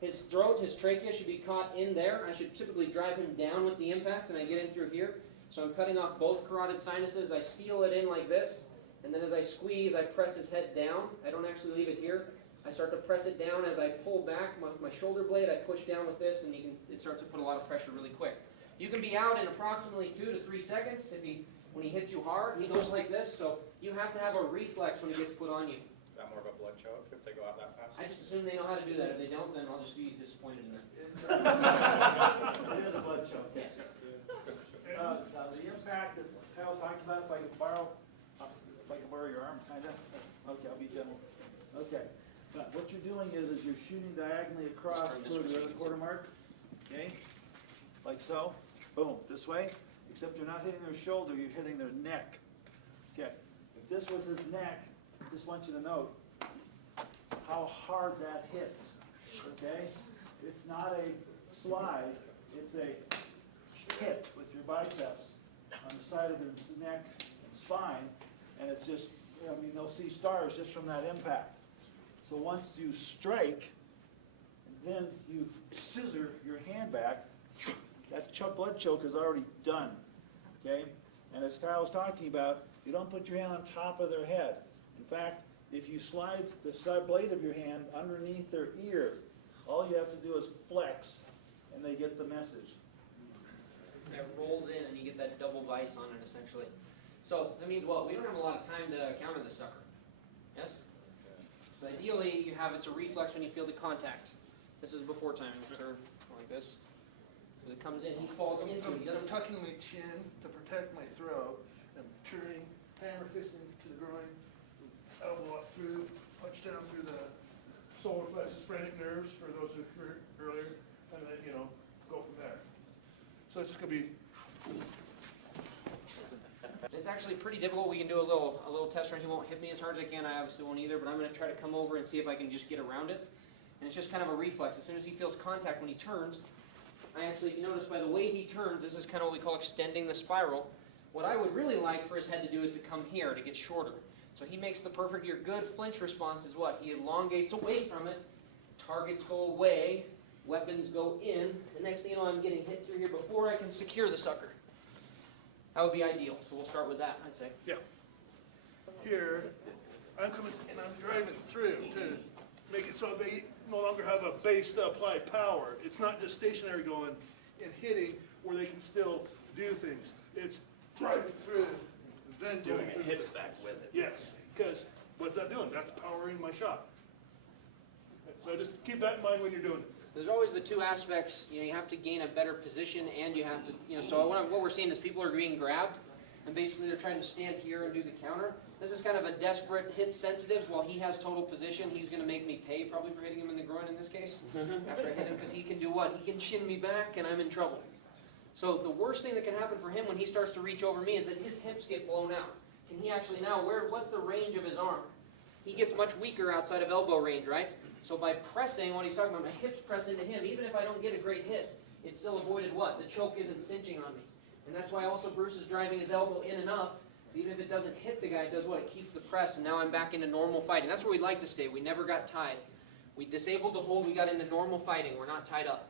His throat, his trachea should be caught in there. I should typically drive him down with the impact, and I get in through here. So I'm cutting off both carotid sinuses. I seal it in like this, and then as I squeeze, I press his head down. I don't actually leave it here. I start to press it down. As I pull back with my shoulder blade, I push down with this, and it starts to put a lot of pressure really quick. You can be out in approximately 2 to 3 seconds when he hits you hard. He goes like this, so you have to have a reflex when he gets put on you. Is that more of a blood choke if they go out that fast? I just assume they know how to do that. If they don't, then I'll just be disappointed in them. It is a blood choke. Yes. The impact that Sal's talking about, if I can borrow your arm, kind of? Okay, I'll be gentle. Okay. What you're doing is you're shooting diagonally across to the other quarter mark. Okay? Like so. Boom. This way. Except you're not hitting their shoulder, you're hitting their neck. Okay. If this was his neck, I just want you to note how hard that hits. Okay? It's not a slide, it's a hit with your biceps on the side of the neck and spine, and it's just, I mean, they'll see stars just from that impact. So once you strike, then you scissor your hand back, that blood choke is already done, okay? And as Kyle was talking about, you don't put your hand on top of their head. In fact, if you slide the side blade of your hand underneath their ear, all you have to do is flex, and they get the message. It rolls in, and you get that double vice on it, essentially. So that means, well, we don't have a lot of time to counter this sucker. Yes? So ideally, it's a reflex when you feel the contact. This is before timing. Turn like this. As it comes in, he falls into it. I'm tucking my chin to protect my throat. I'm turning, hammer fisting to the groin, elbow up through, punch down through the solar plexus phrenic nerves for those who heard earlier, and then, go from there. So it's just going to be... It's actually pretty difficult. We can do a little test run. He won't hit me as hard as I can. I obviously won't either, but I'm going to try to come over and see if I can just get around it. And it's just kind of a reflex. As soon as he feels contact when he turns, if you notice by the way he turns, this is kind of what we call extending the spiral. What I would really like for his head to do is to come here, to get shorter. So he makes the perfect, your good flinch response is what? He elongates away from it, targets go away, weapons go in, and next thing you know, I'm getting hit through here before I can secure the sucker. That would be ideal, so we'll start with that, I'd say. Yeah. Here, I'm coming and I'm driving through to make it so they no longer have a base to apply power. It's not just stationary going and hitting where they can still do things. It's driving through and then Doing going it, through hips the- back with it. Yes, because what's that doing? That's powering my shot. So just keep that in mind when you're doing it. There's always the two aspects, you have to gain a better position and you have to, so what we're seeing is people are being grabbed and basically they're trying to stand here and do the counter. This is kind of a desperate hit sensitive. While he has total position, he's going to make me pay probably for hitting him in the groin in this case. After I hit him, because he can do what? He can shin me back and I'm in trouble. So the worst thing that can happen for him when he starts to reach over me is that his hips get blown out. Can he actually now, what's the range of his arm? He gets much weaker outside of elbow range, right? So by pressing, what he's talking about, my hips press into him, even if I don't get a great hit, it still avoided what? The choke isn't cinching on me. And that's why also Bruce is driving his elbow in and up. So even if it doesn't hit the guy, it does what? It keeps the press, and now I'm back into normal fighting. That's where we'd like to stay. We never got tied. We disabled the hold, we got into normal fighting. We're not tied up.